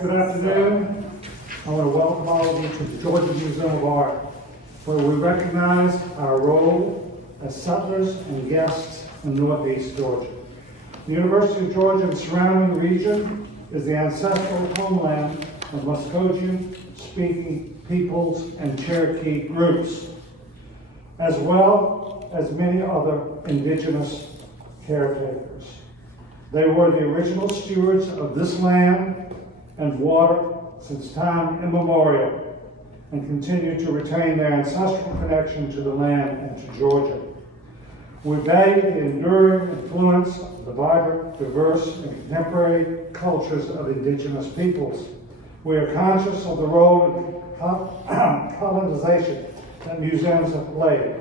Good afternoon. I want to welcome all of you to the Georgia Museum of Art, where we recognize our role as settlers and guests in Northeast Georgia. The University of Georgia and surrounding region is the ancestral homeland of Muscogee-speaking peoples and Cherokee groups, as well as many other indigenous caretakers. They were the original stewards of this land and water since time immemorial, and continue to retain their ancestral connection to the land and to Georgia. We value the enduring influence of the vibrant, diverse, and contemporary cultures of indigenous peoples. We are conscious of the role of colonization that museums have played.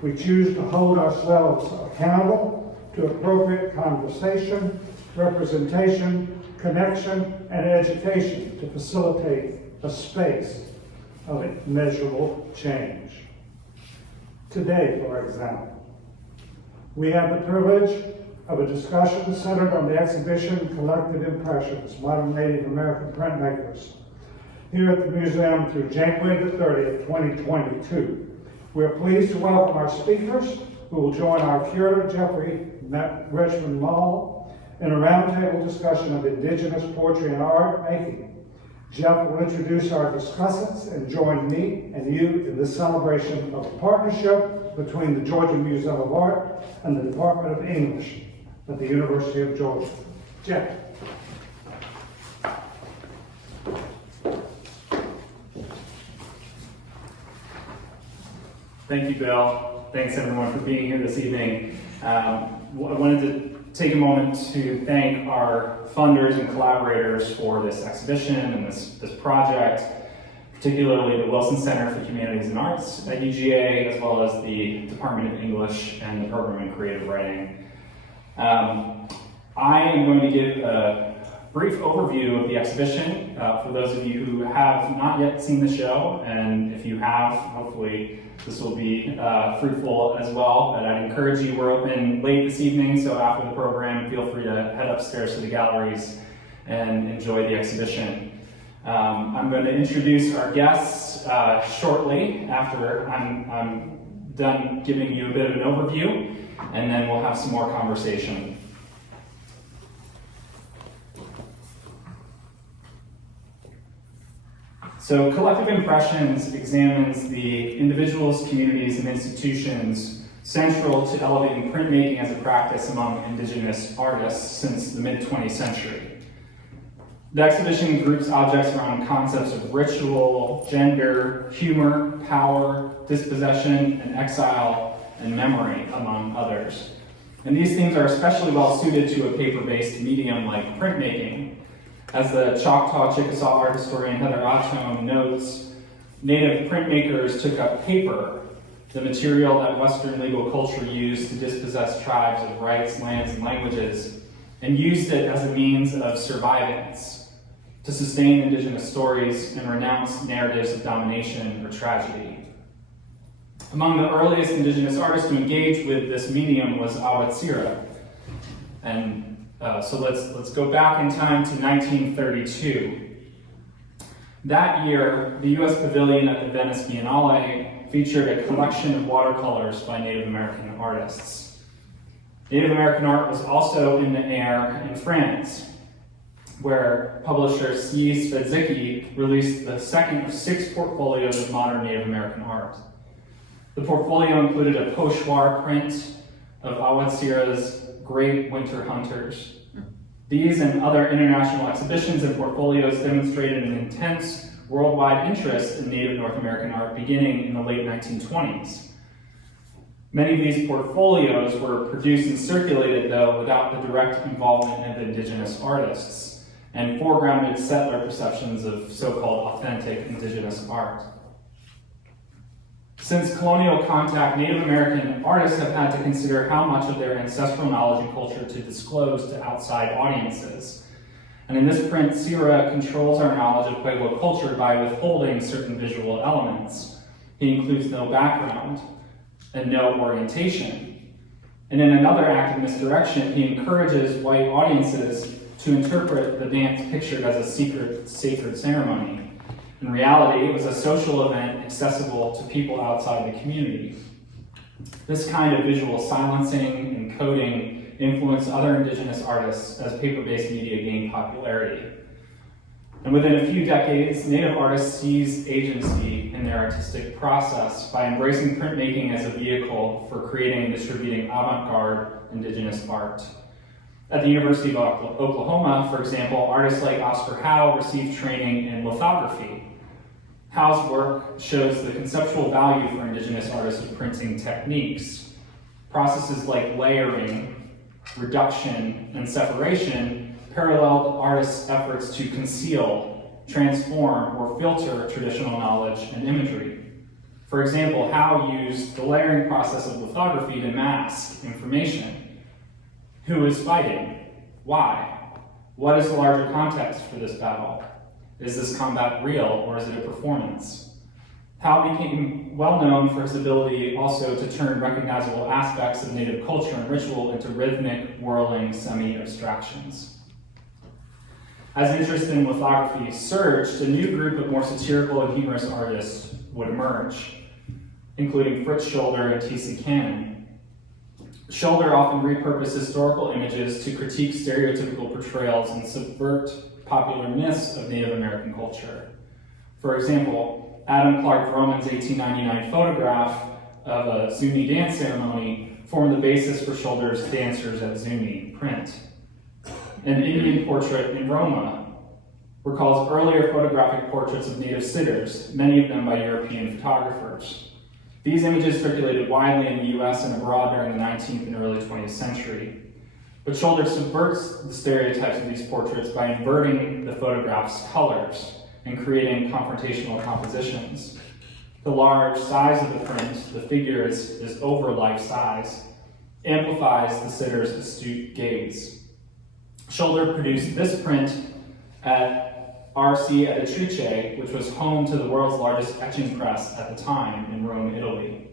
We choose to hold ourselves accountable to appropriate conversation, representation, connection, and education to facilitate a space of measurable change. Today, for example, we have the privilege of a discussion centered on the exhibition Collective Impressions, Modern Native American Printmakers, here at the museum through January the 30th, 2022. We are pleased to welcome our speakers, who will join our curator, Jeffrey Richmond-Moll, in a roundtable discussion of Indigenous poetry and art making. Jeff will introduce our discussants and join me and you in this celebration of a partnership between the Georgia Museum of Art and the Department of English at the University of Georgia. Jeff. Thank you, Bill. Thanks everyone for being here this evening. I wanted to take a moment to thank our funders and collaborators for this exhibition and this project, particularly the Willson Center for Humanities and Arts at UGA, as well as the Department of English and the Program in Creative Writing. I am going to give a brief overview of the exhibition for those of you who have not yet seen the show, and if you have, hopefully this will be fruitful as well. But I'd encourage you, we're open late this evening, so after the program, feel free to head upstairs to the galleries and enjoy the exhibition. I'm going to introduce our guests shortly after I'm done giving you a bit of an overview, and then we'll have some more conversation. So Collective Impressions examines the individuals, communities, and institutions central to elevating printmaking as a practice among Indigenous artists since the mid-20th century. The exhibition groups objects around concepts of ritual, gender, humor, power, dispossession, and exile, and memory, among others. And these themes are especially well suited to a paper-based medium like printmaking. As the Choctaw Chickasaw art historian Heather Atone notes, Native printmakers took up paper, the material that Western legal culture used to dispossess tribes of rights, lands, and languages, and used it as a means of survivance, to sustain Indigenous stories and renounce narratives of domination or tragedy. Among the earliest Indigenous artists to engage with this medium was Awatsira, and so let's go back in time to 1932. That year, the U.S. Pavilion at the Venice Biennale featured a collection of watercolors by Native American artists. Native American art was also in the air in France, where publisher C. Svedzicki released the second of 6 portfolios of modern Native American art. The portfolio included a pochoir print of Awatsira's Great Winter Hunters. These and other international exhibitions and portfolios demonstrated an intense worldwide interest in Native North American art beginning in the late 1920s. Many of these portfolios were produced and circulated, though, without the direct involvement of Indigenous artists, and foregrounded settler perceptions of so-called authentic Indigenous art. Since colonial contact, Native American artists have had to consider how much of their ancestral knowledge and culture to disclose to outside audiences. And in this print, Sira controls our knowledge of Pueblo culture by withholding certain visual elements. He includes no background and no orientation. And in another act of misdirection, he encourages white audiences to interpret the dance pictured as a secret, sacred ceremony. In reality, it was a social event accessible to people outside the community. This kind of visual silencing and coding influenced other Indigenous artists as paper-based media gained popularity. And within a few decades, Native artists seized agency in their artistic process by embracing printmaking as a vehicle for creating and distributing avant-garde Indigenous art. At the University of Oklahoma, for example, artists like Oscar Howe received training in lithography. Howe's work shows the conceptual value for Indigenous artists of printing techniques. Processes like layering, reduction, and separation paralleled artists' efforts to conceal, transform, or filter traditional knowledge and imagery. For example, Howe used the layering process of lithography to mask information. Who is fighting? Why? What is the larger context for this battle? Is this combat real, or is it a performance? Howe became well known for his ability also to turn recognizable aspects of Native culture and ritual into rhythmic, whirling semi-abstractions. As interest in lithography surged, a new group of more satirical and humorous artists would emerge, including Fritz Shoulder and T.C. Cannon. Shoulder often repurposed historical images to critique stereotypical portrayals and subvert popular myths of Native American culture. For example, Adam Clark Vroman's 1899 photograph of a Zuni dance ceremony formed the basis for Shoulder's Dancers at Zuni print. An Indian portrait in Roma recalls earlier photographic portraits of native sitters, many of them by European photographers. These images circulated widely in the US and abroad during the 19th and early 20th century. But Shoulder subverts the stereotypes of these portraits by inverting the photograph's colors and creating confrontational compositions. The large size of the print, the figure is over life size, amplifies the sitter's astute gaze. Shoulder produced this print at RC Editrice, which was home to the world's largest etching press at the time in Rome, Italy.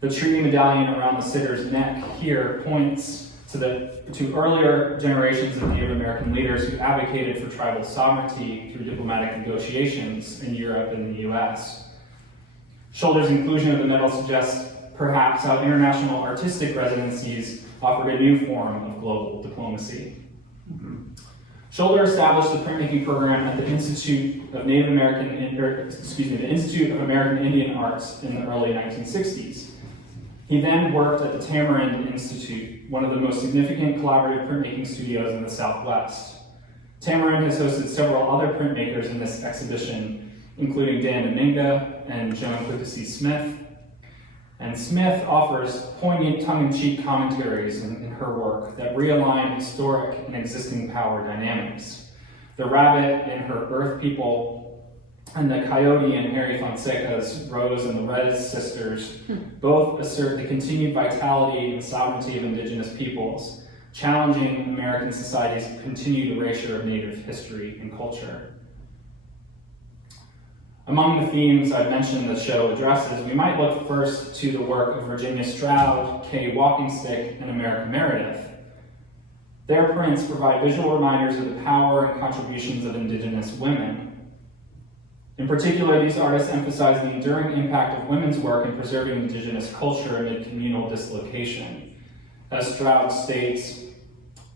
The tree medallion around the sitter's neck here points to earlier generations of Native American leaders who advocated for tribal sovereignty through diplomatic negotiations in Europe and the US. Shoulder's inclusion of the medal suggests perhaps how international artistic residencies offered a new form of global diplomacy. Shoulder established the printmaking program at the Institute of American Indian Arts in the early 1960s. He then worked at the Tamarind Institute, one of the most significant collaborative printmaking studios in the Southwest. Tamarind has hosted several other printmakers in this exhibition, including Dan Dominga and Joan Quickasey Smith. And Smith offers poignant tongue-in-cheek commentaries in her work that realign historic and existing power dynamics. The rabbit in her Earth People and the coyote in Harry Fonseca's Rose and the Rez Sisters both assert the continued vitality and sovereignty of Indigenous peoples, challenging American society's continued erasure of Native history and culture. Among the themes I've mentioned the show addresses, we might look first to the work of Virginia Stroud, Kay Walkingstick, and America Meredith. Their prints provide visual reminders of the power and contributions of Indigenous women. In particular, these artists emphasize the enduring impact of women's work in preserving Indigenous culture amid communal dislocation. As Stroud states,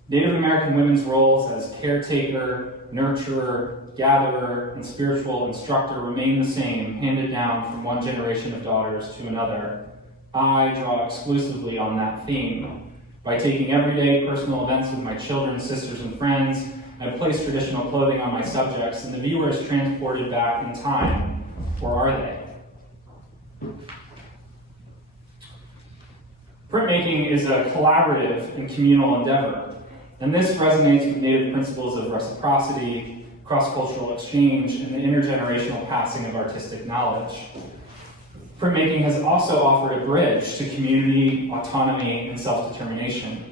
Native American women's roles as caretaker, nurturer, gatherer, and spiritual instructor remain the same, handed down from one generation of daughters to another. I draw exclusively on that theme. By taking everyday personal events with my children, sisters, and friends, I place traditional clothing on my subjects, and the viewer is transported back in time. Or are they? Printmaking is a collaborative and communal endeavor, and this resonates with Native principles of reciprocity, cross-cultural exchange, and the intergenerational passing of artistic knowledge. Printmaking has also offered a bridge to community, autonomy, and self-determination.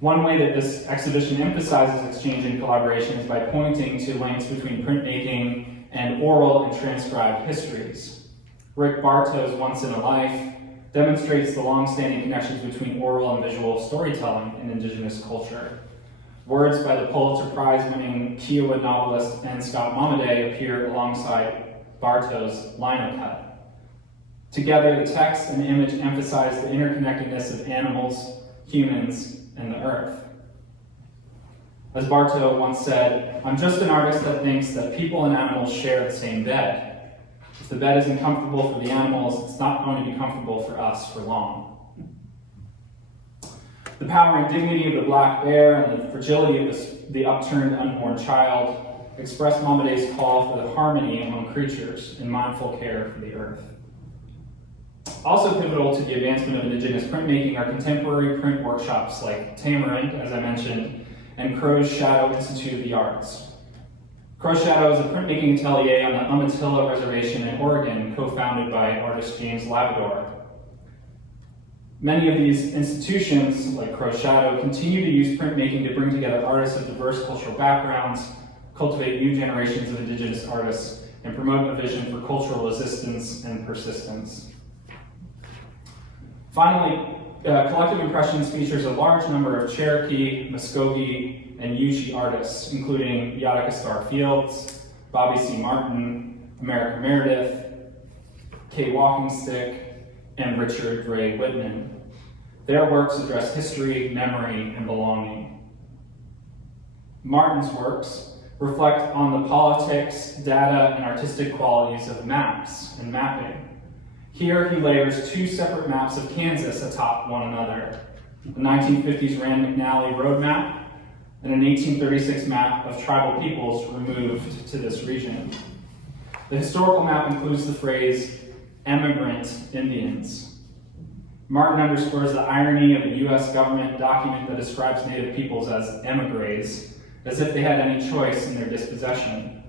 One way that this exhibition emphasizes exchange and collaboration is by pointing to links between printmaking and oral and transcribed histories. Rick Bartow's Once in a Life demonstrates the long-standing connections between oral and visual storytelling in Indigenous culture. Words by the Pulitzer Prize-winning Kiowa novelist N. Scott Momaday appear alongside Bartow's lino cut. Together, the text and image emphasize the interconnectedness of animals, humans, and the earth. As Bartow once said, "I'm just an artist that thinks that people and animals share the same bed. If the bed isn't comfortable for the animals, it's not going to be comfortable for us for long." The power and dignity of the black bear and the fragility of the upturned unborn child express Momaday's call for the harmony among creatures and mindful care for the earth. Also pivotal to the advancement of Indigenous printmaking are contemporary print workshops like Tamarind, as I mentioned, and Crow's Shadow Institute of the Arts. Crow's Shadow is a printmaking atelier on the Umatilla Reservation in Oregon, co-founded by artist James Labrador. Many of these institutions, like Crow's Shadow, continue to use printmaking to bring together artists of diverse cultural backgrounds, cultivate new generations of Indigenous artists, and promote a vision for cultural resistance and persistence. Finally, Collective Impressions features a large number of Cherokee, Muscogee, and Yuchi artists, including Yadika Star Fields, Bobby C. Martin, America Meredith, Kay Walking Stick, and Richard Ray Whitman. Their works address history, memory, and belonging. Martin's works reflect on the politics, data, and artistic qualities of maps and mapping. Here he layers two separate maps of Kansas atop one another, the 1950s Rand McNally road map and an 1836 map of tribal peoples removed to this region. The historical map includes the phrase, "Emigrant Indians." Martin underscores the irony of a U.S. government document that describes Native peoples as emigres, as if they had any choice in their dispossession.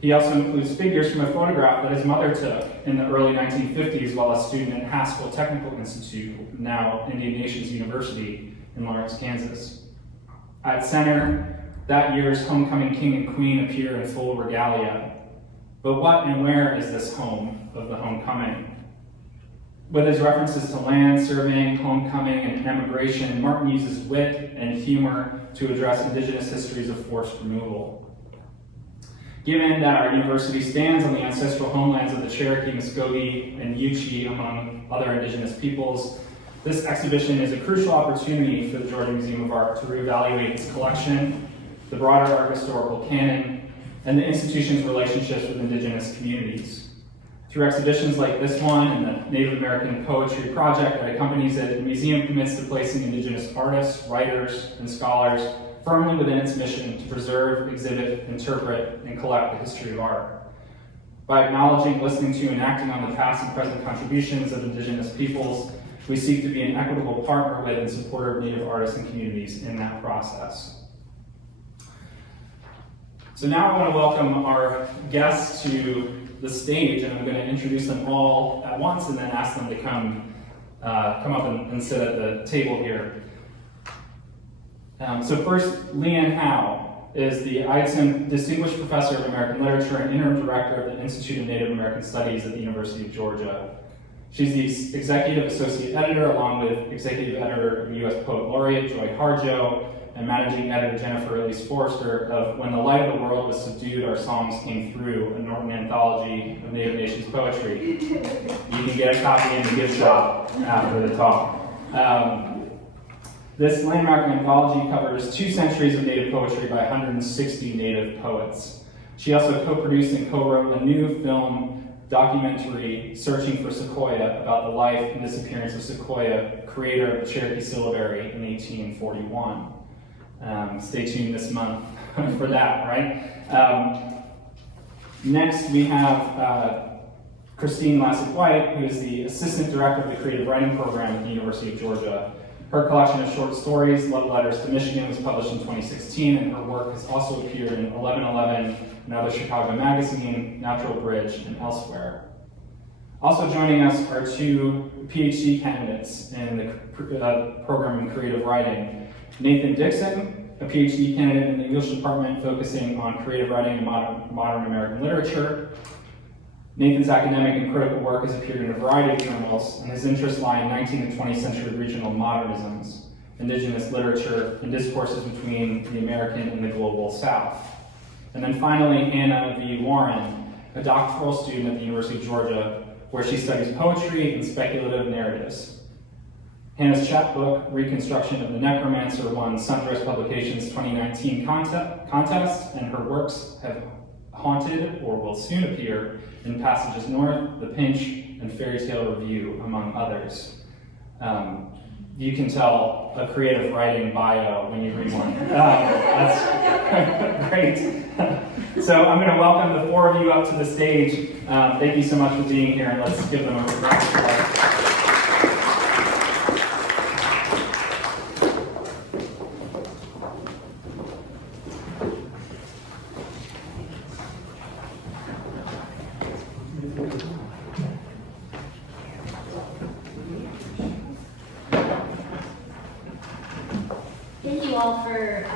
He also includes figures from a photograph that his mother took in the early 1950s while a student at Haskell Technical Institute, now Indian Nations University in Lawrence, Kansas. At center, that year's homecoming king and queen appear in full regalia. But what and where is this home of the homecoming? With his references to land, surveying, homecoming, and emigration, Martin uses wit and humor to address Indigenous histories of forced removal. Given that our university stands on the ancestral homelands of the Cherokee, Muscogee, and Yuchi, among other Indigenous peoples, this exhibition is a crucial opportunity for the Georgia Museum of Art to reevaluate its collection, the broader art historical canon, and the institution's relationships with Indigenous communities. Through exhibitions like this one and the Native American Poetry Project that accompanies it, the museum commits to placing Indigenous artists, writers, and scholars firmly within its mission to preserve, exhibit, interpret, and collect the history of art. By acknowledging, listening to, and acting on the past and present contributions of Indigenous peoples, we seek to be an equitable partner with and supporter of Native artists and communities in that process. So now I want to welcome our guests to the stage, and I'm going to introduce them all at once and then ask them to come up and sit at the table here. So first, LeAnne Howe is the Eidson Distinguished Professor of American Literature and Interim Director of the Institute of Native American Studies at the University of Georgia. She's the Executive Associate Editor, along with Executive Editor of U.S. Poet Laureate Joy Harjo, and Managing Editor Jennifer Elise Forester of When the Light of the World Was Subdued, Our Songs Came Through, a Norton Anthology of Native Nations Poetry. You can get a copy in the gift shop after the talk. This landmark anthology covers 2 centuries of Native poetry by 160 Native poets. She also co-produced and co-wrote a new film documentary, Searching for Sequoia, about the life and disappearance of Sequoia, creator of the Cherokee syllabary in 1841. Stay tuned this month for that, right? Next, we have Christine Lasek-White, who is the Assistant Director of the Creative Writing Program at the University of Georgia. Her collection of short stories, Love Letters to Michigan, was published in 2016, and her work has also appeared in 1111, another Chicago magazine, Natural Bridge, and elsewhere. Also joining us are 2 PhD candidates in the program in creative writing. Nathan Dixon, a PhD candidate in the English department focusing on creative writing and modern American literature. Nathan's academic and critical work has appeared in a variety of journals, and his interests lie in 19th and 20th century regional modernisms. Indigenous literature and discourses between the American and the global South. And then finally, Hannah V. Warren, a doctoral student at the University of Georgia, where she studies poetry and speculative narratives. Hannah's chapbook, Reconstruction of the Necromancer, won Sunrise Publications' 2019 contest, and her works have haunted or will soon appear in Passages North, The Pinch, and Fairy Tale Review, among others. You can tell a creative writing bio when you read one. That's great. So I'm going to welcome the four of you up to the stage. Thank you so much for being here, and let's give them a round of applause. Thank you all for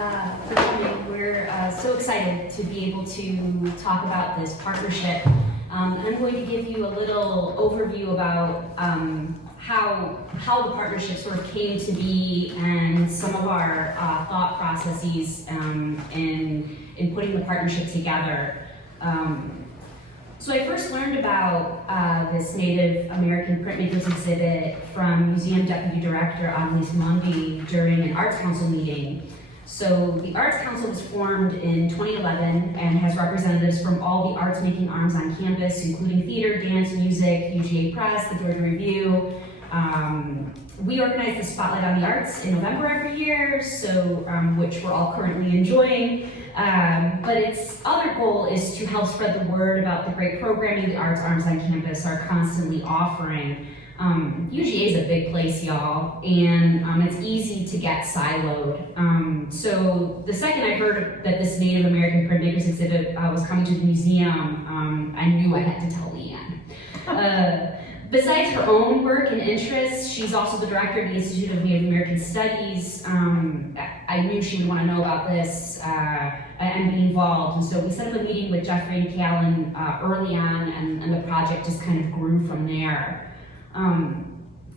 coming. We're so excited to be able to talk about this partnership. I'm going to give you a little overview about how the partnership sort of came to be and some of our thought processes in putting the partnership together. So I first learned about this Native American Printmakers exhibit from Museum Deputy Director Annalise Mundy during an Arts Council meeting. So the Arts Council was formed in 2011 and has representatives from all the arts-making arms on campus, including theater, dance, music, UGA Press, the Georgia Review. We organize the Spotlight on the Arts in November every year, which we're all currently enjoying. But its other goal is to help spread the word about the great programming the arts arms on campus are constantly offering. UGA is a big place, y'all, and it's easy to get siloed. So the second I heard that this Native American Printmakers exhibit was coming to the museum, I knew I had to tell LeAnne. Besides her own work and interests, she's also the director of the Institute of Native American Studies. I knew she would want to know about this and be involved. And so we set up a meeting with Jeffrey and Callan early on, and the project just kind of grew from there.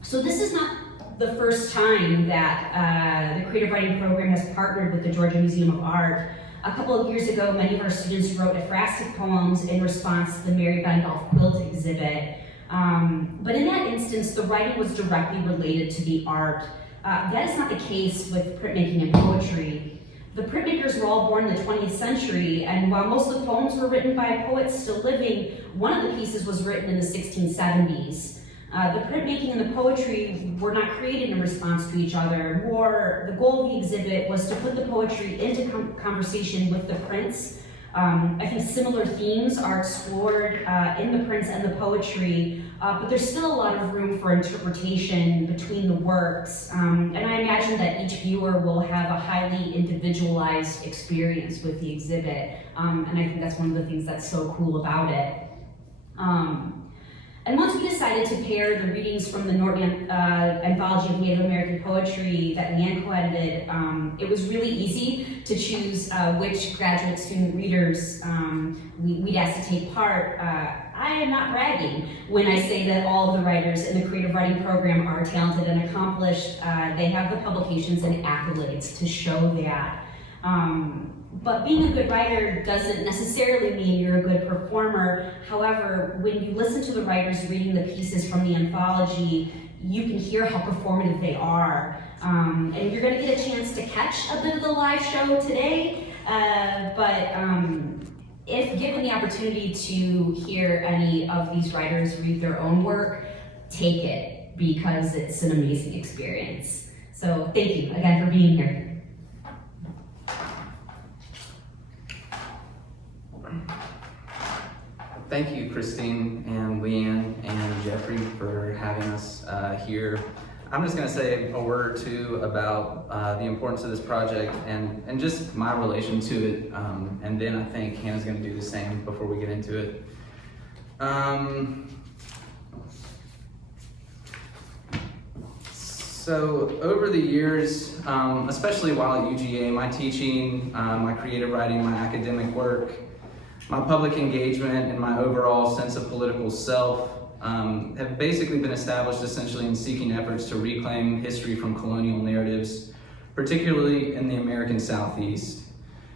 So this is not the first time that the creative writing program has partnered with the Georgia Museum of Art. A couple of years ago, many of our students wrote ekphrastic poems in response to the Mary Bendolph quilt exhibit. But in that instance, the writing was directly related to the art. That is not the case with printmaking and poetry. The printmakers were all born in the 20th century, and while most of the poems were written by poets still living, one of the pieces was written in the 1670s. The printmaking and the poetry were not created in response to each other. More, the goal of the exhibit was to put the poetry into conversation with the prints. I think similar themes are explored in the prints and the poetry, but there's still a lot of room for interpretation between the works. And I imagine that each viewer will have a highly individualized experience with the exhibit. And I think that's one of the things that's so cool about it. And once we decided to pair the readings from the Norton Anthology of Native American Poetry that LeAnne co-edited, it was really easy to choose which graduate student readers we'd ask to take part. I am not bragging when I say that all of the writers in the creative writing program are talented and accomplished. They have the publications and accolades to show that. But being a good writer doesn't necessarily mean you're a good performer. However, when you listen to the writers reading the pieces from the anthology, you can hear how performative they are. And you're going to get a chance to catch a bit of the live show today. But if given the opportunity to hear any of these writers read their own work, take it, because it's an amazing experience. So thank you again for being here. Thank you, Christine and LeAnne and Jeffrey, for having us here. I'm just going to say a word or two about the importance of this project and just my relation to it, and then I think Hannah's going to do the same before we get into it. So over the years, especially while at UGA, my teaching, my creative writing, my academic work, my public engagement, and my overall sense of political self have basically been established essentially in seeking efforts to reclaim history from colonial narratives, particularly in the American Southeast.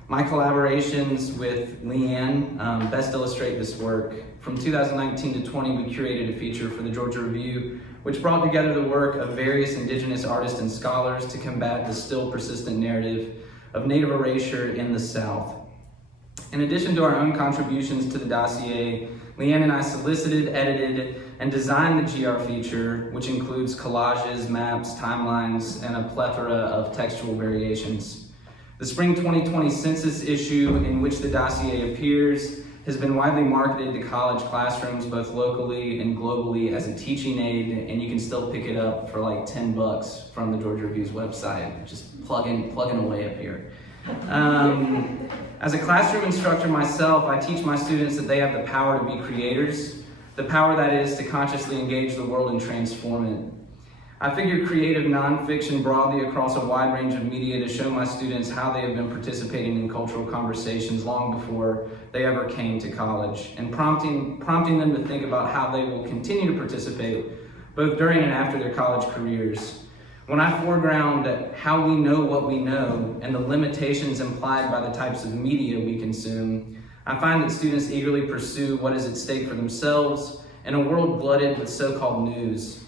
My collaborations with LeAnne best illustrate this work. From 2019 to 20, we curated a feature for the Georgia Review, which brought together the work of various Indigenous artists and scholars to combat the still persistent narrative of Native erasure in the South. In addition to our own contributions to the dossier, LeAnne and I solicited, edited, and designed the GR feature, which includes collages, maps, timelines, and a plethora of textual variations. The spring 2020 census issue in which the dossier appears has been widely marketed to college classrooms, both locally and globally, as a teaching aid, and you can still pick it up for like $10 from the Georgia Review's website. Just plugging away up here. As a classroom instructor myself, I teach my students that they have the power to be creators, the power that is to consciously engage the world and transform it. I figure creative nonfiction broadly across a wide range of media to show my students how they have been participating in cultural conversations long before they ever came to college, and prompting them to think about how they will continue to participate both during and after their college careers. When I foreground how we know what we know and the limitations implied by the types of media we consume, I find that students eagerly pursue what is at stake for themselves in a world glutted with so-called news.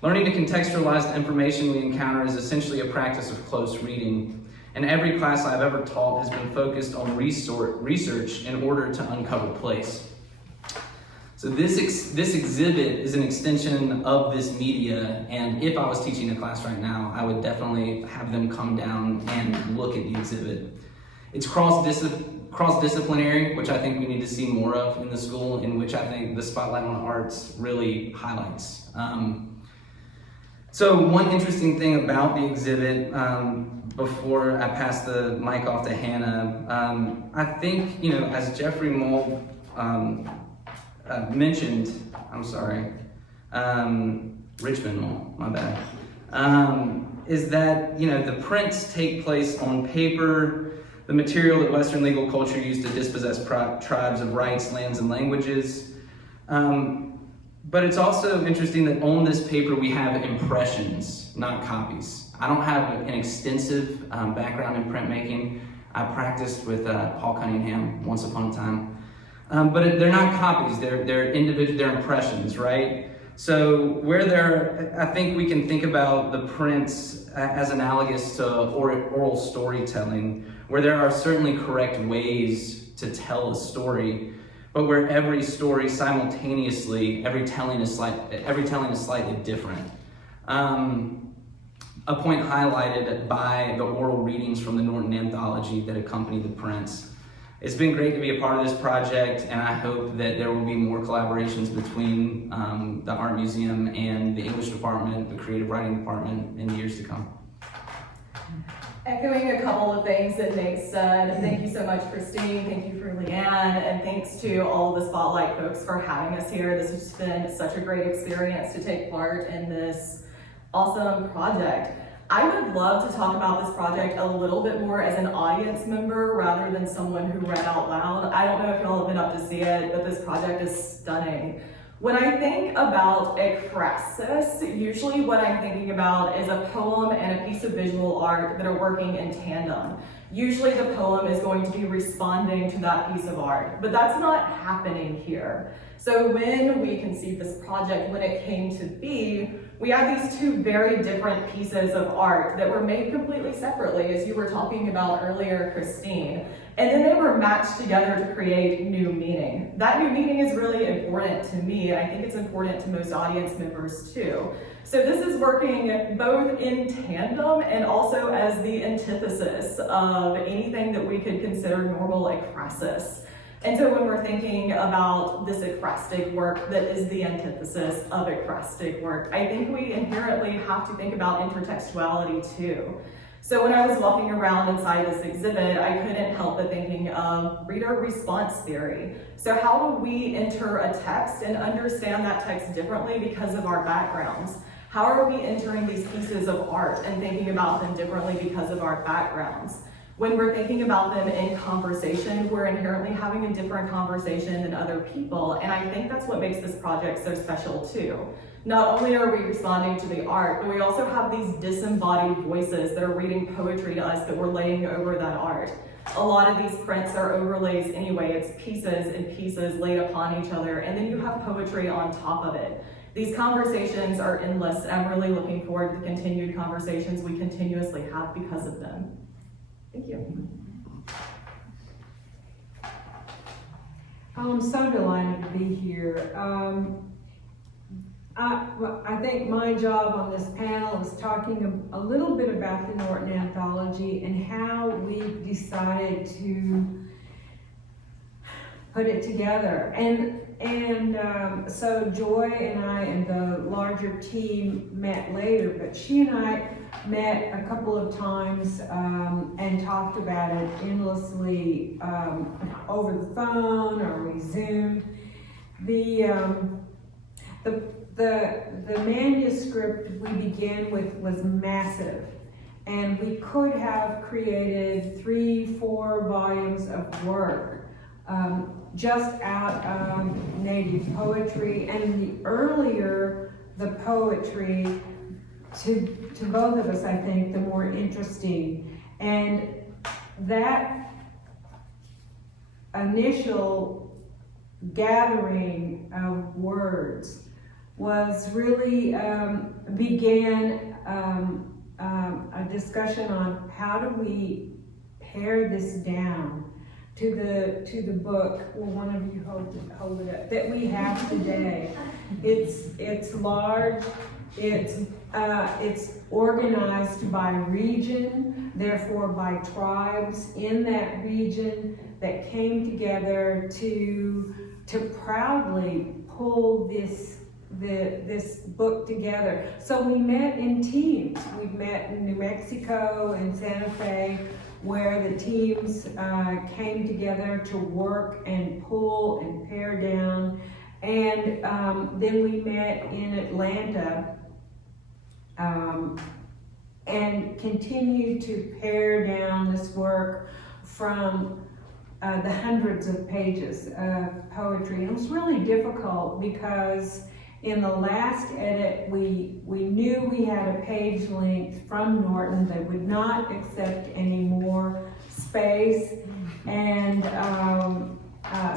Learning to contextualize the information we encounter is essentially a practice of close reading, and every class I've ever taught has been focused on research in order to uncover place. So this exhibit is an extension of this media, and if I was teaching a class right now, I would definitely have them come down and look at the exhibit. It's cross-disciplinary, which I think we need to see more of in the school, in which I think the Spotlight on the Arts really highlights. So one interesting thing about the exhibit, before I pass the mic off to Hannah, I think, as Jeffrey Moll mentioned, Richmond-Moll, my bad, is that, the prints take place on paper, the material that Western legal culture used to dispossess tribes of rights, lands, and languages. But it's also interesting that on this paper we have impressions, not copies. I don't have an extensive background in printmaking. I practiced with Paul Cunningham once upon a time. But they're not copies, they're individual, they're impressions, right? So I think we can think about the prints as analogous to oral storytelling, where there are certainly correct ways to tell a story, but where every story simultaneously, every telling is slightly different. A point highlighted by the oral readings from the Norton Anthology that accompany the prints. It's been great to be a part of this project, and I hope that there will be more collaborations between the Art Museum and the English department, the Creative Writing department in the years to come. Echoing a couple of things that Nate said, thank you so much, Christine, thank you for LeAnne, and thanks to all of the Spotlight folks for having us here. This has been such a great experience to take part in this awesome project. I would love to talk about this project a little bit more as an audience member rather than someone who read out loud. I don't know if y'all have been up to see it, but this project is stunning. When I think about ekphrasis, usually what I'm thinking about is a poem and a piece of visual art that are working in tandem. Usually the poem is going to be responding to that piece of art, but that's not happening here. So when we conceived this project, when it came to be, we had these two very different pieces of art that were made completely separately, as you were talking about earlier, Christine. And then they were matched together to create new meaning. That new meaning is really important to me, and I think it's important to most audience members too. So this is working both in tandem and also as the antithesis of anything that we could consider normal ekphrasis. And so when we're thinking about this ekphrastic work that is the antithesis of ekphrastic work, I think we inherently have to think about intertextuality too. So when I was walking around inside this exhibit, I couldn't help but thinking of reader response theory. So how do we enter a text and understand that text differently because of our backgrounds? How are we entering these pieces of art and thinking about them differently because of our backgrounds? When we're thinking about them in conversation, we're inherently having a different conversation than other people, and I think that's what makes this project so special too. Not only are we responding to the art, but we also have these disembodied voices that are reading poetry to us that we're laying over that art. A lot of these prints are overlays anyway. It's pieces and pieces laid upon each other, and then you have poetry on top of it. These conversations are endless, and I'm really looking forward to the continued conversations we continuously have because of them. Thank you. I'm so delighted to be here. I think my job on this panel is talking a little bit about the Norton Anthology and how we decided to put it together. So Joy and I and the larger team met later, but she and I met a couple of times and talked about it endlessly over the phone, or we Zoomed. The manuscript we began with was massive, and we could have created 3-4 volumes of work just out of Native poetry, and the earlier the poetry, to both of us, I think, the more interesting. And that initial gathering of words was really began a discussion on how do we pare this down to the book. Well, one of you hold it up, that we have today. It's large. It's organized by region, therefore by tribes in that region that came together to proudly pull this book together. So we met in teams. We met in New Mexico and Santa Fe, where the teams came together to work and pull and pare down. And then we met in Atlanta and continued to pare down this work from the hundreds of pages of poetry. And it was really difficult because in the last edit, we knew we had a page length from Norton that would not accept any more space, and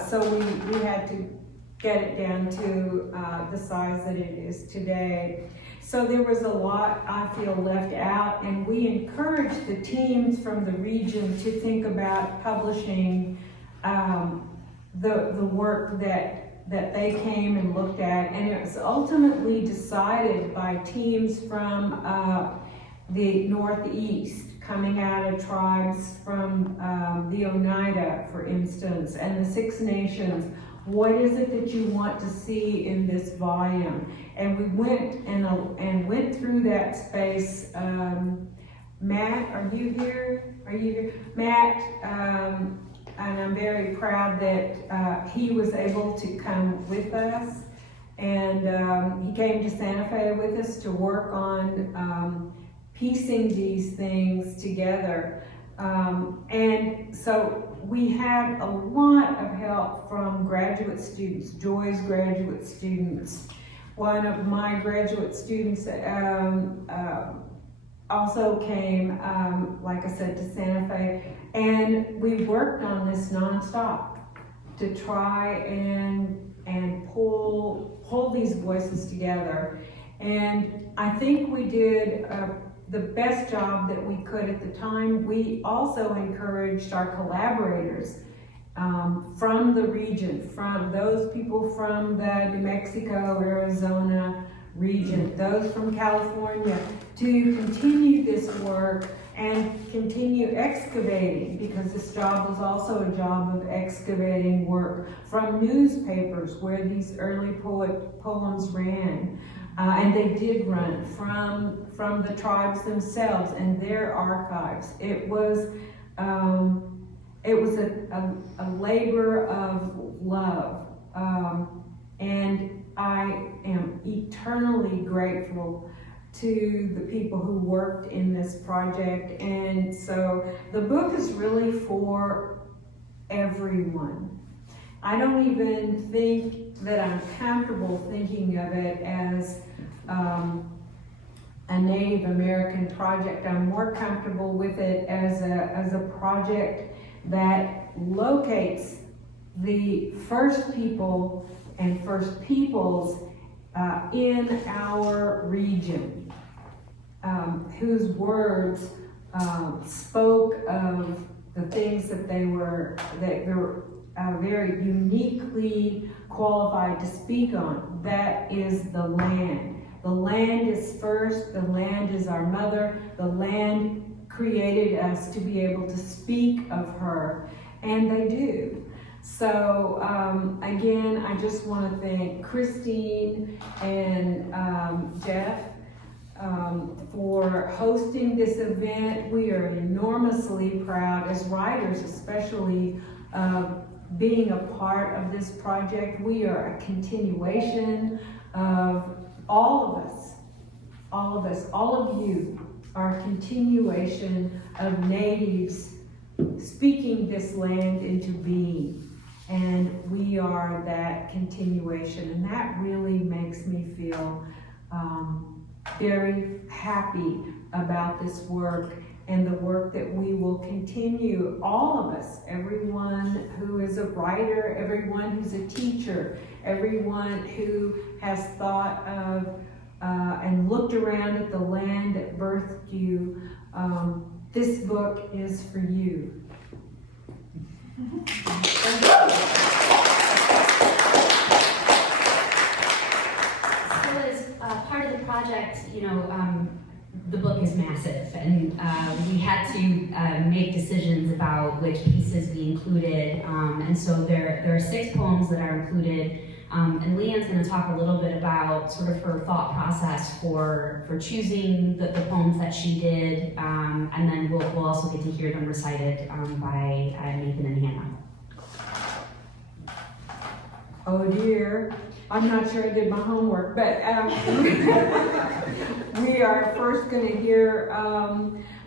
so we had to get it down to the size that it is today. So there was a lot, I feel, left out, and we encouraged the teams from the region to think about publishing the work that they came and looked at, and it was ultimately decided by teams from the Northeast, coming out of tribes from the Oneida, for instance, and the Six Nations. What is it that you want to see in this volume? And we went and went through that space. Matt, are you here? Are you here? Matt, and I'm very proud that he was able to come with us. And he came to Santa Fe with us to work on piecing these things together. And so we had a lot of help from graduate students, Joy's graduate students. One of my graduate students also came, like I said, to Santa Fe, and we worked on this nonstop to try and pull these voices together. And I think we did the best job that we could at the time. We also encouraged our collaborators from the region, from those people from the New Mexico, Arizona region, those from California, to continue this work and continue excavating, because this job was also a job of excavating work from newspapers where these early poems ran. And they did run from the tribes themselves and their archives. It was a labor of love, and I am eternally grateful to the people who worked in this project. And so the book is really for everyone. I don't even think that I'm comfortable thinking of it as a Native American project. I'm more comfortable with it as a project that locates the first people and first peoples in our region, whose words spoke of the things that they were very uniquely qualified to speak on. That is the land. The land is first, the land is our mother, the land created us to be able to speak of her, and they do. So again, I just want to thank Christine and Jeff for hosting this event. We are enormously proud as writers, especially being a part of this project. We are a continuation of all of you are a continuation of natives speaking this land into being. And we are that continuation, and that really makes me feel very happy about this work and the work that we will continue, all of us, everyone who is a writer, everyone who's a teacher, everyone who has thought of and looked around at the land that birthed you. This book is for you. So as part of the project, the book is massive, and we had to make decisions about which pieces we included, and so there are 6 poems that are included, and LeAnne's going to talk a little bit about sort of her thought process for choosing the poems that she did, and then we'll also get to hear them recited by Nathan and Hannah. Oh dear, I'm not sure I did my homework, but we are first going to hear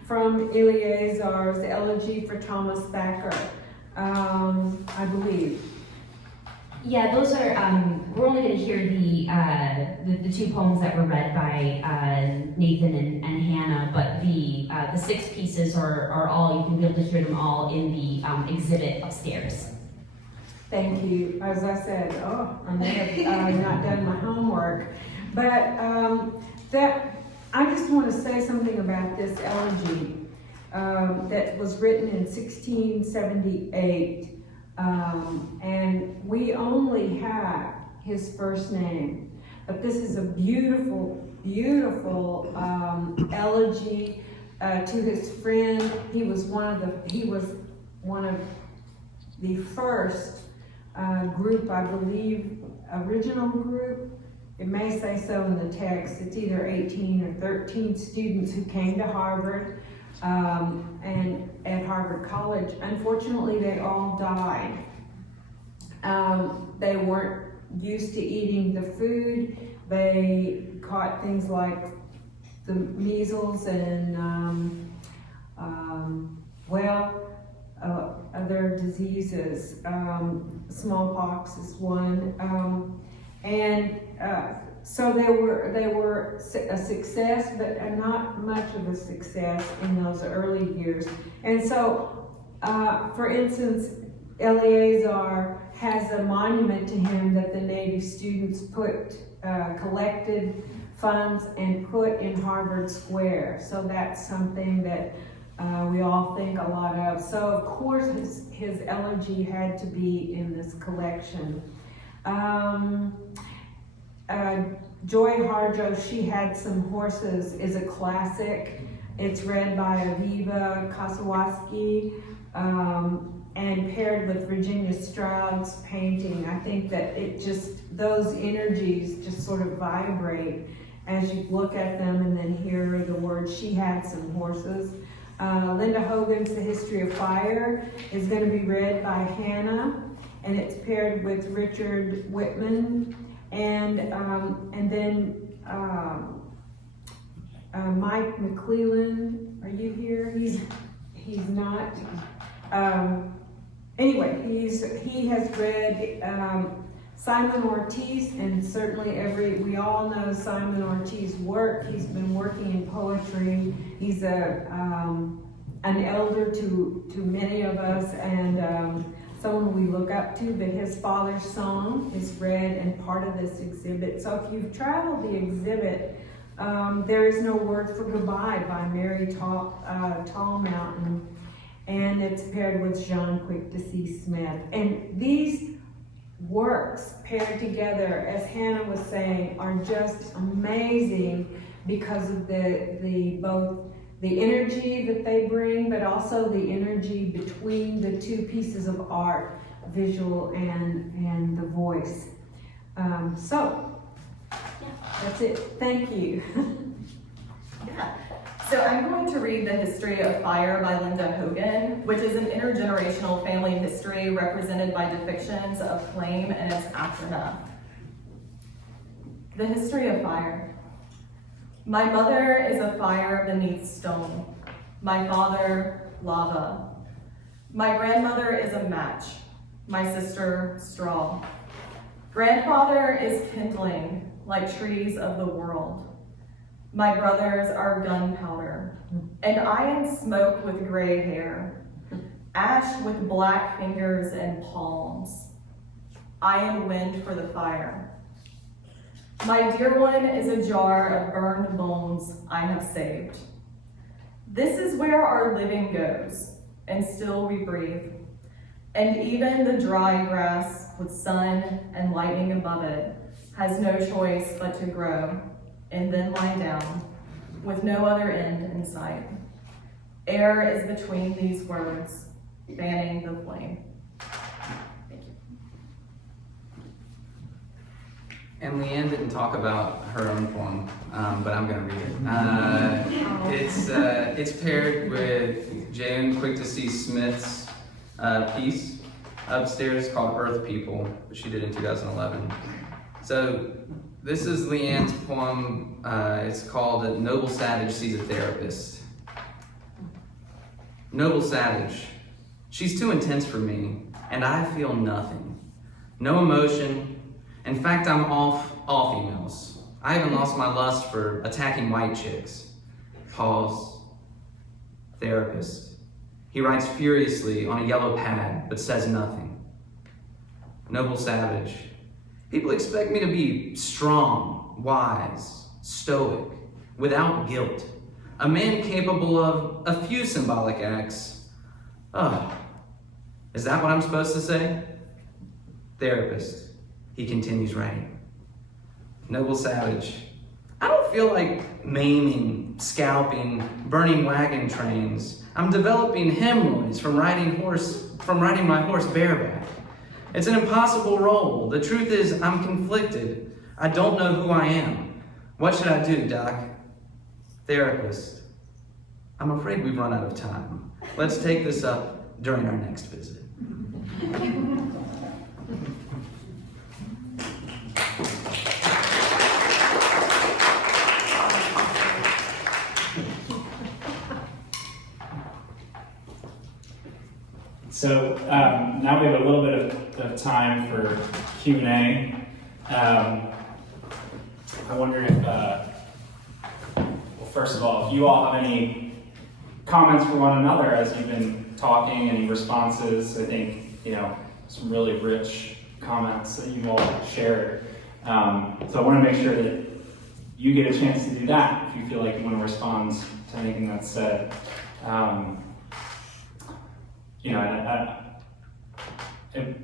from Eleazar's Elegy for Thomas Thacker, I believe. Yeah, those are, we're only going to hear the 2 poems that were read by Nathan and Hannah, but the 6 pieces are all, you can be able to hear them all in the exhibit upstairs. Thank you. As I said, I may have not done my homework, but I just want to say something about this elegy that was written in 1678, and we only have his first name, but this is a beautiful, beautiful elegy to his friend. He was one of the first group, I believe, original group. It may say so in the text. It's either 18 or 13 students who came to Harvard and at Harvard College. Unfortunately, they all died. They weren't used to eating the food. They caught things like the measles and other diseases. Smallpox is one, so they were a success, but not much of a success in those early years. And so, for instance, Eleazar has a monument to him that the Native students collected funds and put in Harvard Square. So that's something that we all think a lot of. So of course his elegy had to be in this collection. Joy Harjo, She Had Some Horses, is a classic. It's read by Aviva Kasawaski and paired with Virginia Stroud's painting. I think that those energies just sort of vibrate as you look at them and then hear the words, she had some horses. Linda Hogan's The History of Fire is going to be read by Hannah, and it's paired with Richard Whitman, and then Mike McClellan, are you here? He's not. Anyway, he has read Simon Ortiz, and certainly we all know Simon Ortiz's work. He's been working in poetry. He's an elder to many of us, and someone we look up to, but his father's song is read and part of this exhibit. So if you've traveled the exhibit, There Is No Word for Goodbye by Mary Tall Mountain, and it's paired with Jean Quick to See Smith. And these works paired together, as Hannah was saying, are just amazing because of both the energy that they bring, but also the energy between the two pieces of art, visual and the voice. That's it. Thank you. Yeah. So I'm going to read The History of Fire by Linda Hogan, which is an intergenerational family history represented by depictions of flame and its aftermath. The History of Fire. My mother is a fire beneath stone. My father, lava. My grandmother is a match. My sister, straw. Grandfather is kindling, like trees of the world. My brothers are gunpowder, and I am smoke with gray hair, ash with black fingers and palms. I am wind for the fire. My dear one is a jar of burned bones I have saved. This is where our living goes, and still we breathe. And even the dry grass with sun and lightning above it has no choice but to grow and then lie down with no other end in sight. Air is between these words, fanning the flame. Thank you. And LeAnne didn't talk about her own poem, but I'm going to read it. It's paired with Jane Quick to See Smith's piece upstairs called Earth People, which she did in 2011. So this is LeAnne's poem. It's called Noble Savage Sees a Therapist. Noble Savage. She's too intense for me, and I feel nothing. No emotion. In fact, I'm all females. I even lost my lust for attacking white chicks. Pause. Therapist. He writes furiously on a yellow pad, but says nothing. Noble Savage. People expect me to be strong, wise, stoic, without guilt. A man capable of a few symbolic acts. Oh, is that what I'm supposed to say? Therapist. He continues writing. Noble Savage. I don't feel like maiming, scalping, burning wagon trains. I'm developing hemorrhoids from riding my horse bareback. It's an impossible role. The truth is, I'm conflicted. I don't know who I am. What should I do, Doc? Therapist. I'm afraid we've run out of time. Let's take this up during our next visit. So now we have a little bit of time for Q&A. I wonder if, well, first of all, if you all have any comments for one another as you've been talking, any responses. I think, some really rich comments that you all shared. So I want to make sure that you get a chance to do that if you feel like you want to respond to anything that's said.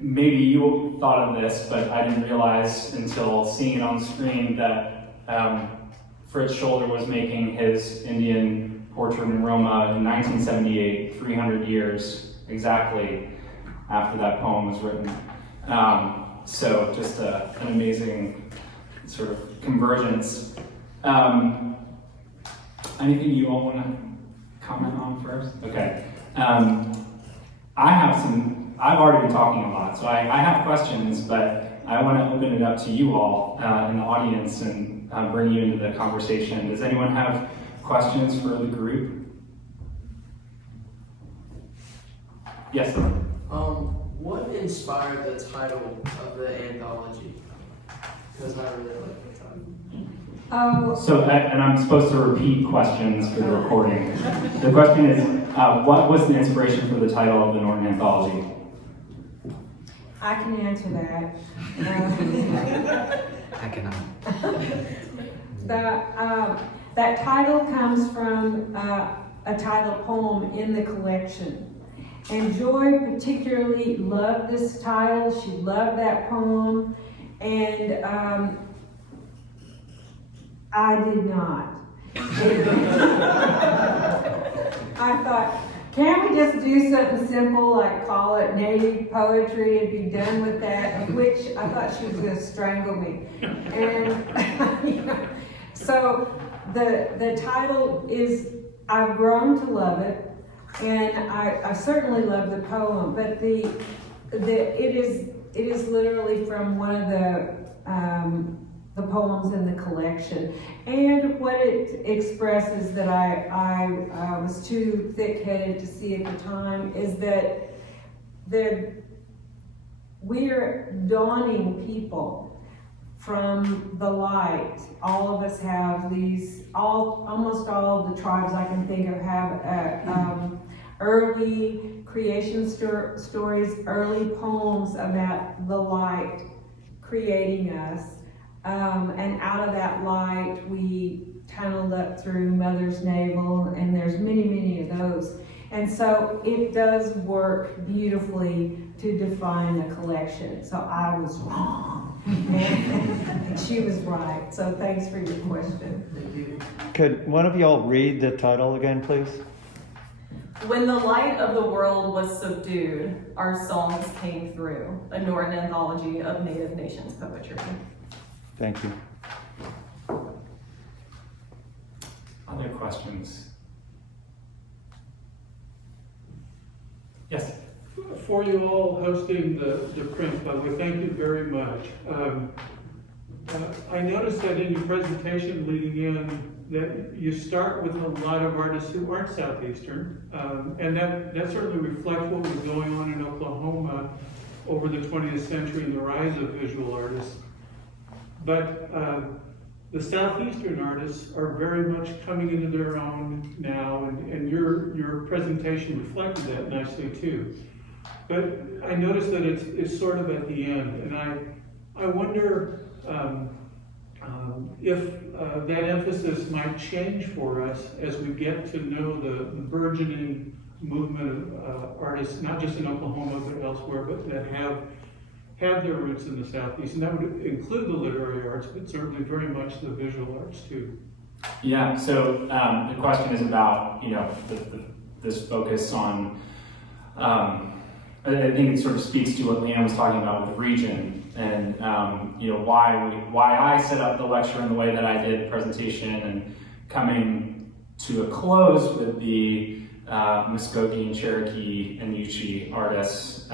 Maybe you thought of this, but I didn't realize until seeing it on the screen that Fritz Scholder was making his Indian portrait in Roma in 1978, 300 years exactly after that poem was written. So just an amazing sort of convergence. Anything you all want to comment on first? Okay. I've already been talking a lot, so I have questions, but I want to open it up to you all in the audience and bring you into the conversation. Does anyone have questions for the group? Yes. What inspired the title of the anthology? Because I really like the title. Oh, So, and I'm supposed to repeat questions for the recording. The question is, what was the inspiration for the title of the Norton Anthology? I can answer that. I cannot. That title comes from a title poem in the collection. And Joy particularly loved this title. She loved that poem. And I did not. I thought, can't we just do something simple like call it native poetry and be done with that? Which I thought she was going to strangle me. And so the title is, I've grown to love it, and I certainly love the poem, but it is literally from one of the poems in the collection. And what it expresses that I was too thick-headed to see at the time is that we're dawning people from the light. All of us have these, almost all of the tribes I can think of have early creation stories, early poems about the light creating us. And out of that light, we tunneled up through Mother's navel, and there's many, many of those. And so it does work beautifully to define the collection. So I was wrong, and she was right. So thanks for your question. Thank you. Could one of y'all read the title again, please? When the light of the world was subdued, our songs came through. A Norton anthology of Native Nations poetry. Thank you. Other questions? Yes. For you all hosting the print, by the way, thank you very much. I noticed that in your presentation leading in, that you start with a lot of artists who aren't Southeastern, and that certainly reflects what was going on in Oklahoma over the 20th century and the rise of visual artists. But the Southeastern artists are very much coming into their own now, and your presentation reflected that nicely too. But I noticed that it's sort of at the end, and I wonder if that emphasis might change for us as we get to know the burgeoning movement of artists, not just in Oklahoma but elsewhere, but that have their roots in the Southeast, and that would include the literary arts, but certainly very much the visual arts too. Yeah, so the question is about, this focus on, I think it sort of speaks to what LeAnne was talking about with region, and why I set up the lecture in the way that I did, the presentation, and coming to a close with the Muscogee and Cherokee and Yuchi artists.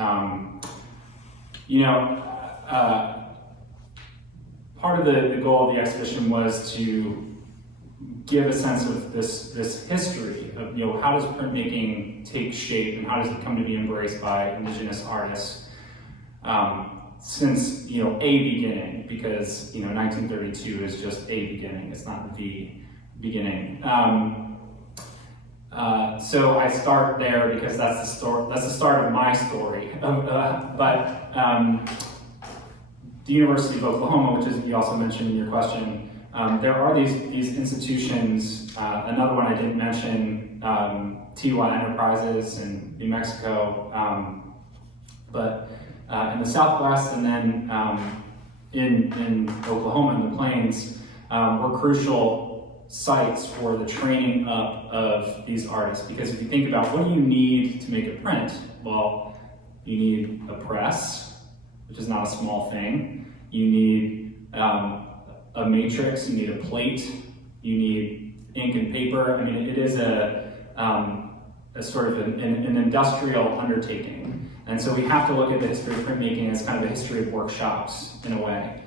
Part of the goal of the exhibition was to give a sense of this history of, how does printmaking take shape and how does it come to be embraced by Indigenous artists since, a beginning, because, 1932 is just a beginning, it's not the beginning. So I start there because that's the start of my story. But the University of Oklahoma, which is you also mentioned in your question, there are these institutions. Another one I didn't mention, Tiwa Enterprises in New Mexico, but in the Southwest, and then in Oklahoma in the Plains, were crucial sites for the training up of these artists. Because if you think about what do you need to make a print, well, you need a press, which is not a small thing. You need a matrix, you need a plate, you need ink and paper. I mean, it is a sort of an industrial undertaking. And so we have to look at the history of printmaking as kind of a history of workshops in a way.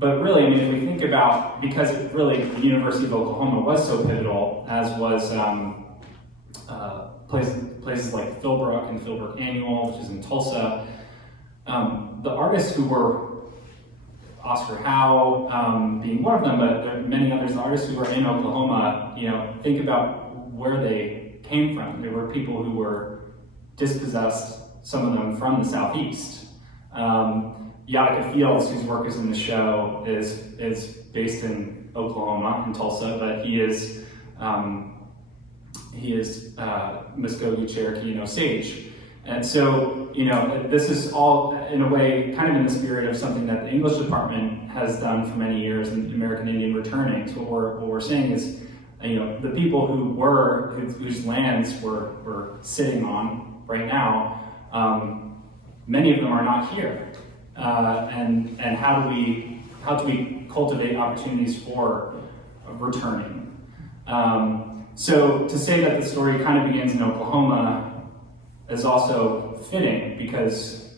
But really, I mean, if we think about, because really the University of Oklahoma was so pivotal, as was places like Philbrook and Philbrook Annual, which is in Tulsa, the artists who were, Oscar Howe being one of them, but there are many others, the artists who were in Oklahoma, you know, think about where they came from. There were people who were dispossessed, some of them from the Southeast. Yadika Fields, whose work is in the show, is based in Oklahoma, in Tulsa, but he is Muscogee, Cherokee, and Osage. And so, you know, this is all, in a way, kind of in the spirit of something that the English department has done for many years in American Indian Returning. So what we're saying is, you know, the people whose lands we're sitting on right now, many of them are not here. And how do we cultivate opportunities for returning? So to say that the story kind of begins in Oklahoma is also fitting, because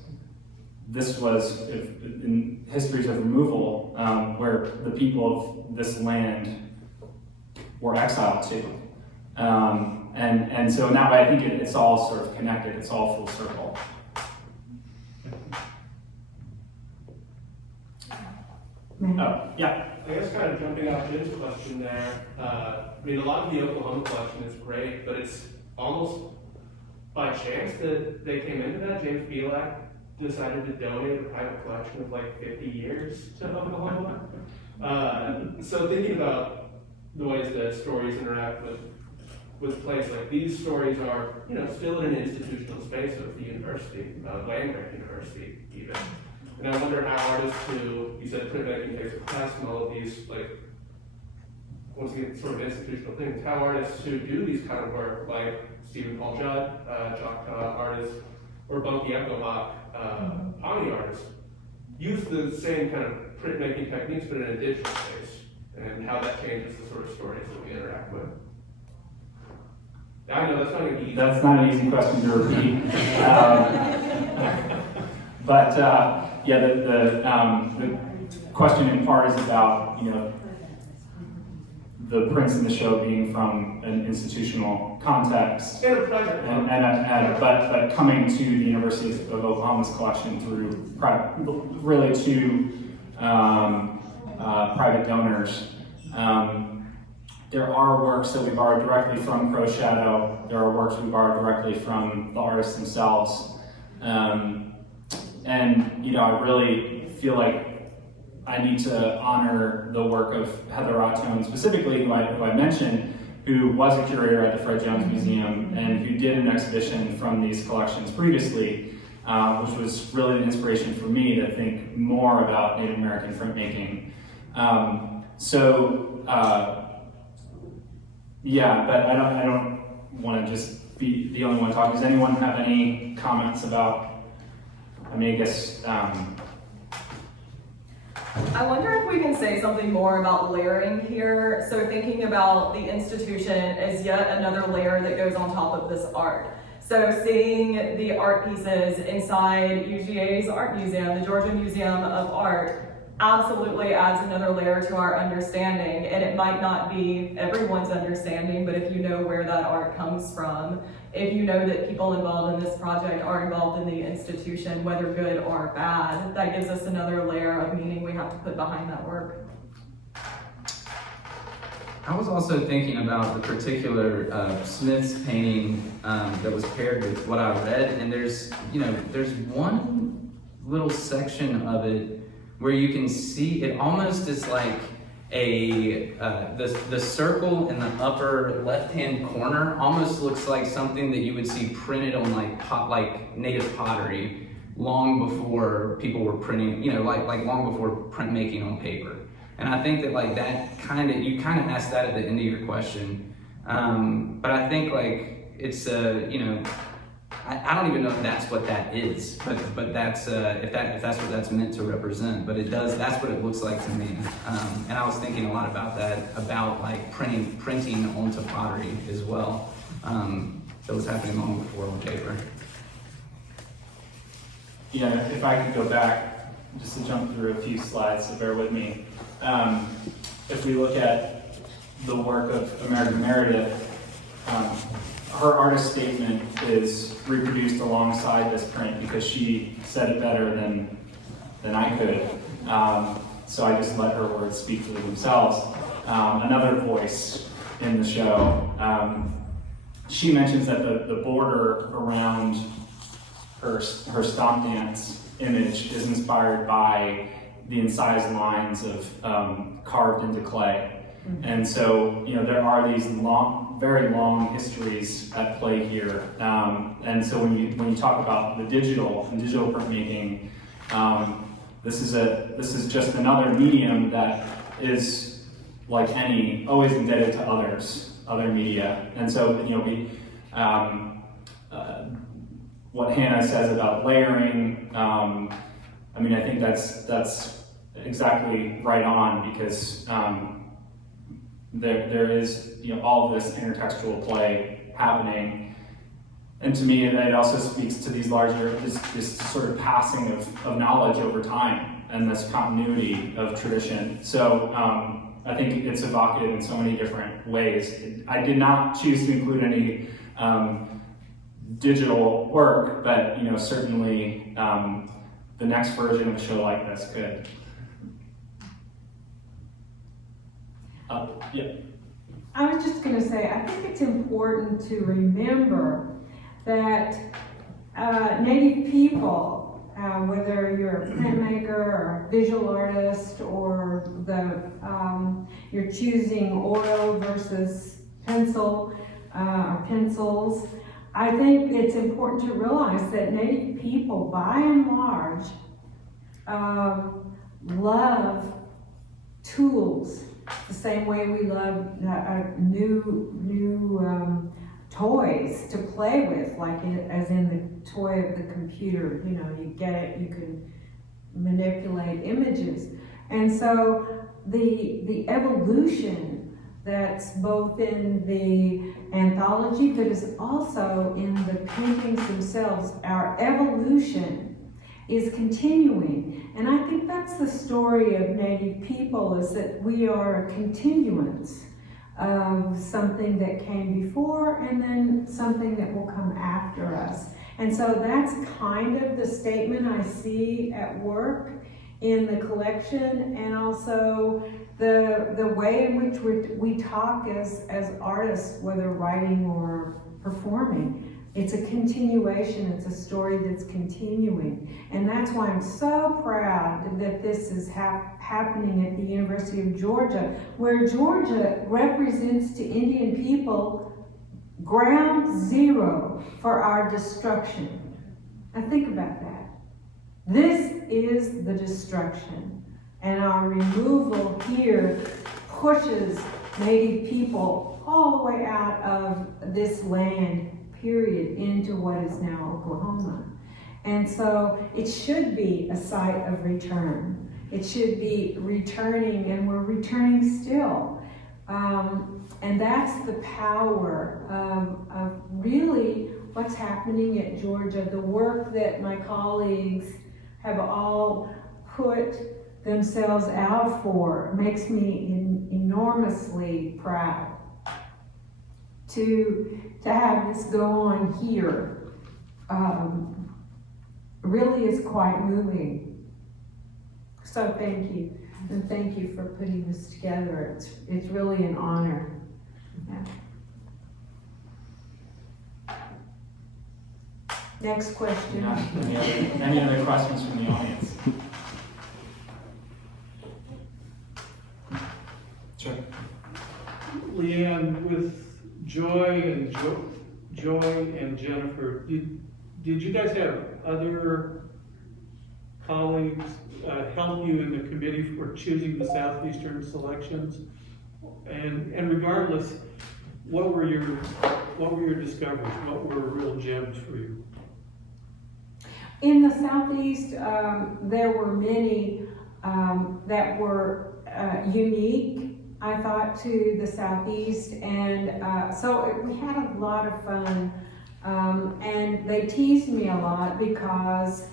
this was in histories of removal where the people of this land were exiled to. And so now I think it's all sort of connected, it's all full circle. Oh, yeah. I guess kind of jumping off Jim's question there, I mean, a lot of the Oklahoma collection is great, but it's almost by chance that they came into that. James Belak decided to donate a private collection of like 50 years to Oklahoma. So thinking about the ways that stories interact with place, like these stories are, you know, still in an institutional space of the university, land grant university even. And I wonder how artists who, you said printmaking takes a class and all of these, like, once again, sort of institutional things, how artists who do these kind of work, like Stephen Paul Judd, Choctaw artists, or Bunky Echo Pawnee artists, use the same kind of printmaking techniques, but in a digital space, and how that changes the sort of stories that we interact with. I know that's not an easy. That's not an easy question to repeat. But yeah, the question in part is about, you know, the prints in the show being from an institutional context, And a private but coming to the University of Oklahoma's collection through really two private donors. There are works that we borrowed directly from Crow Shadow. There are works we borrowed directly from the artists themselves. And, you know, I really feel like I need to honor the work of Heather Ottone, specifically, who I mentioned, who was a curator at the Fred Jones Museum and who did an exhibition from these collections previously, which was really an inspiration for me to think more about Native American printmaking. Yeah, but I don't want to just be the only one talking. Does anyone have any comments about? I mean, I guess. I wonder if we can say something more about layering here. So thinking about the institution as yet another layer that goes on top of this art. So seeing the art pieces inside UGA's art museum, the Georgia Museum of Art, absolutely adds another layer to our understanding. And it might not be everyone's understanding, but if you know where that art comes from, if you know that people involved in this project are involved in the institution, whether good or bad, that gives us another layer of meaning we have to put behind that work. I was also thinking about the particular Smith's painting that was paired with what I read, and there's one little section of it where you can see it almost is like the circle in the upper left-hand corner almost looks like something that you would see printed on like native pottery long before people were printing, like long before printmaking on paper. And I think that like that you kind of asked that at the end of your question, but I think like it's I don't even know if that's what that is, but that's if that's what that's meant to represent. But it does. That's what it looks like to me. And I was thinking a lot about that, about like printing onto pottery as well. That was happening long before on paper. Yeah, if I could go back just to jump through a few slides, so bear with me. If we look at the work of American Meredith, her artist statement is reproduced alongside this print because she said it better than I could. So I just let her words speak for themselves. Another voice in the show, she mentions that the border around her stomp dance image is inspired by the incised lines of carved into clay. And so, there are these very long histories at play here. And so when you talk about the digital printmaking, this is just another medium that is, like any, always indebted to other media. And so, what Hannah says about layering, I think that's exactly right on, because there is all of this intertextual play happening, and to me it also speaks to these this sort of passing of knowledge over time and this continuity of tradition. So I think it's evocative in so many different ways. I did not choose to include any digital work, but certainly the next version of a show like this could. Yeah. I was just going to say, I think it's important to remember that Native people, whether you're a printmaker or a visual artist, or you're choosing oil versus pencil or pencils, I think it's important to realize that Native people, by and large, love tools the same way we love new toys to play with, as in the toy of the computer. You get it, you can manipulate images. And so the evolution that's both in the anthology, but is also in the paintings themselves, our evolution is continuing. And I think that's the story of Native people, is that we are a continuance of something that came before and then something that will come after us. And so that's kind of the statement I see at work in the collection, and also the way in which we talk as artists, whether writing or performing. It's a continuation, it's a story that's continuing. And that's why I'm so proud that this is happening at the University of Georgia, where Georgia represents to Indian people ground zero for our destruction. Now think about that. This is the destruction, and our removal here pushes Native people all the way out of this land, period, into what is now Oklahoma. And so it should be a site of return. It should be returning, and we're returning still. And that's the power of really what's happening at Georgia, the work that my colleagues have all put themselves out for makes me enormously proud. To have this go on here really is quite moving. So thank you, and thank you for putting this together. It's really an honor. Yeah. Next question. Any other questions from the audience? Sure. LeAnne, with Joy and Jennifer, did you guys have other colleagues help you in the committee for choosing the Southeastern selections? And regardless, what were your discoveries? What were real gems for you? In the Southeast, there were many that were unique, I thought, to the Southeast, and so we had a lot of fun, and they teased me a lot because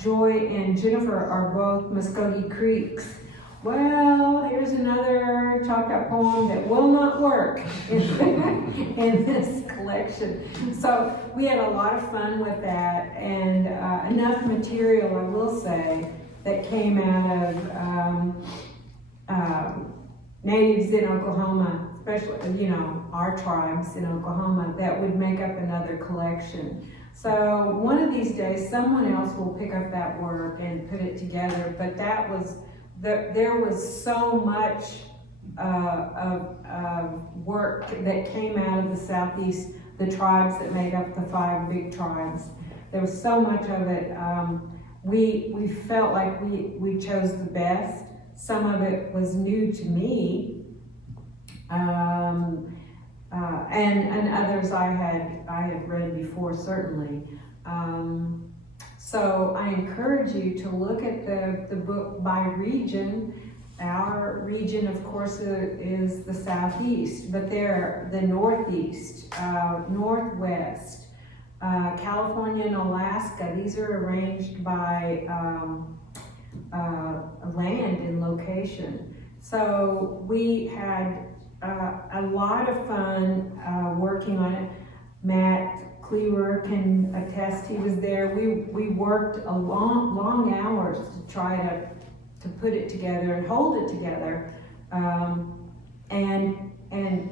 Joy and Jennifer are both Muscogee Creeks. Well, here's another Choctaw poem that will not work in this collection. So we had a lot of fun with that, and enough material, I will say, that came out of natives in Oklahoma, especially, our tribes in Oklahoma, that would make up another collection. So one of these days, someone else will pick up that work and put it together, but there was so much of work that came out of the Southeast, the tribes that make up the 5 big tribes. There was so much of it. We felt like we chose the best. Some of it was new to me, and others I had read before, certainly. So I encourage you to look at the book by region. Our region, of course, is the Southeast, but they're the Northeast, Northwest, California and Alaska. These are arranged by land and location. So we had a lot of fun working on it. Matt Cleaver can attest, he was there. We worked a long hours to try to put it together and hold it together, and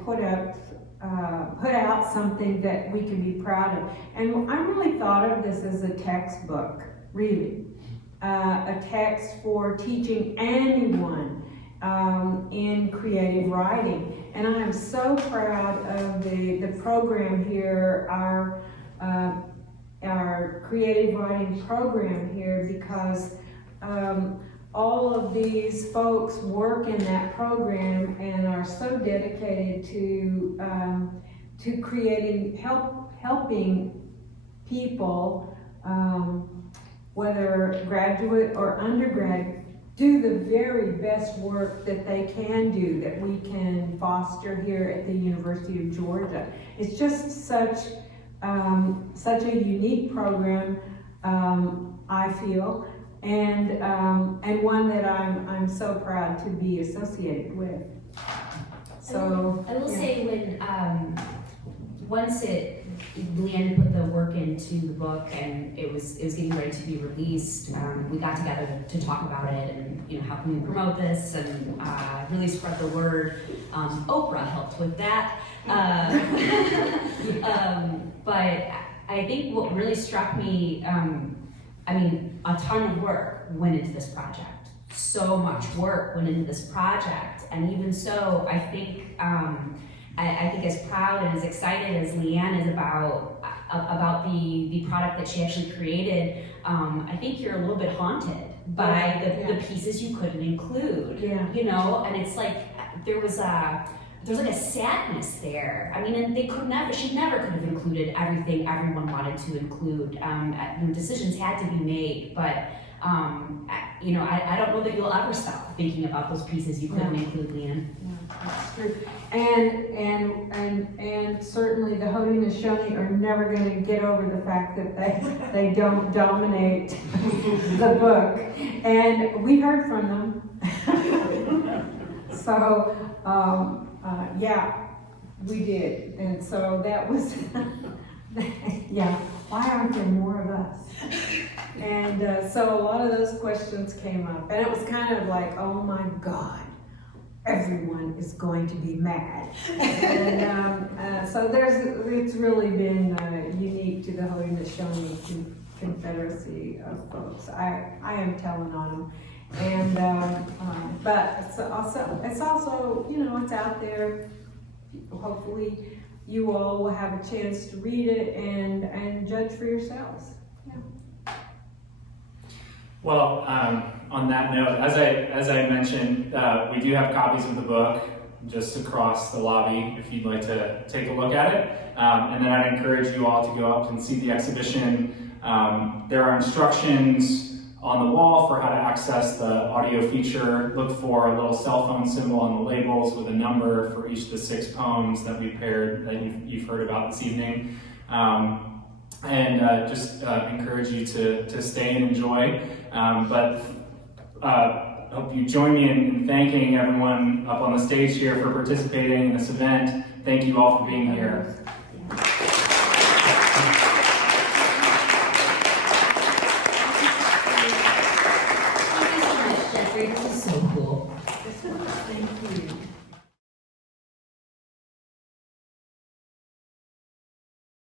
put out something that we can be proud of. And I really thought of this as a textbook, really, a text for teaching anyone in creative writing. And I am so proud of the program here, our creative writing program here, because all of these folks work in that program and are so dedicated to creating, helping people, whether graduate or undergrad, do the very best work that they can do, that we can foster here at the University of Georgia. It's just such a unique program, I feel, and one that I'm so proud to be associated with. So I will say, when once LeAnne put the work into the book and it was getting ready to be released, we got together to talk about it and how can we promote this and really spread the word. Oprah helped with that. But I think what really struck me, a ton of work went into this project. So much work went into this project, and even so, I think as proud and as excited as LeAnne is about the product that she actually created, I think you're a little bit haunted by the pieces you couldn't include. And it's like there's like a sadness there. And she never could have included everything everyone wanted to include. Decisions had to be made, but I don't know that you'll ever stop thinking about those pieces you couldn't include, LeAnne. That's true. And certainly the Haudenosaunee are never going to get over the fact that they don't dominate the book. And we heard from them. So, we did. And so that was, why aren't there more of us? And so a lot of those questions came up. And it was kind of like, oh my God, everyone is going to be mad. And so it's really been unique to the Haudenosaunee Confederacy of folks. I am telling on them. And but it's also it's out there. Hopefully you all will have a chance to read it and judge for yourselves. Well, on that note, as I mentioned, we do have copies of the book just across the lobby if you'd like to take a look at it. And then I'd encourage you all to go up and see the exhibition. There are instructions on the wall for how to access the audio feature. Look for a little cell phone symbol on the labels with a number for each of the 6 poems that we paired, that you've heard about this evening. and just encourage you to stay and enjoy. But hope you join me in thanking everyone up on the stage here for participating in this event. Thank you all for being here.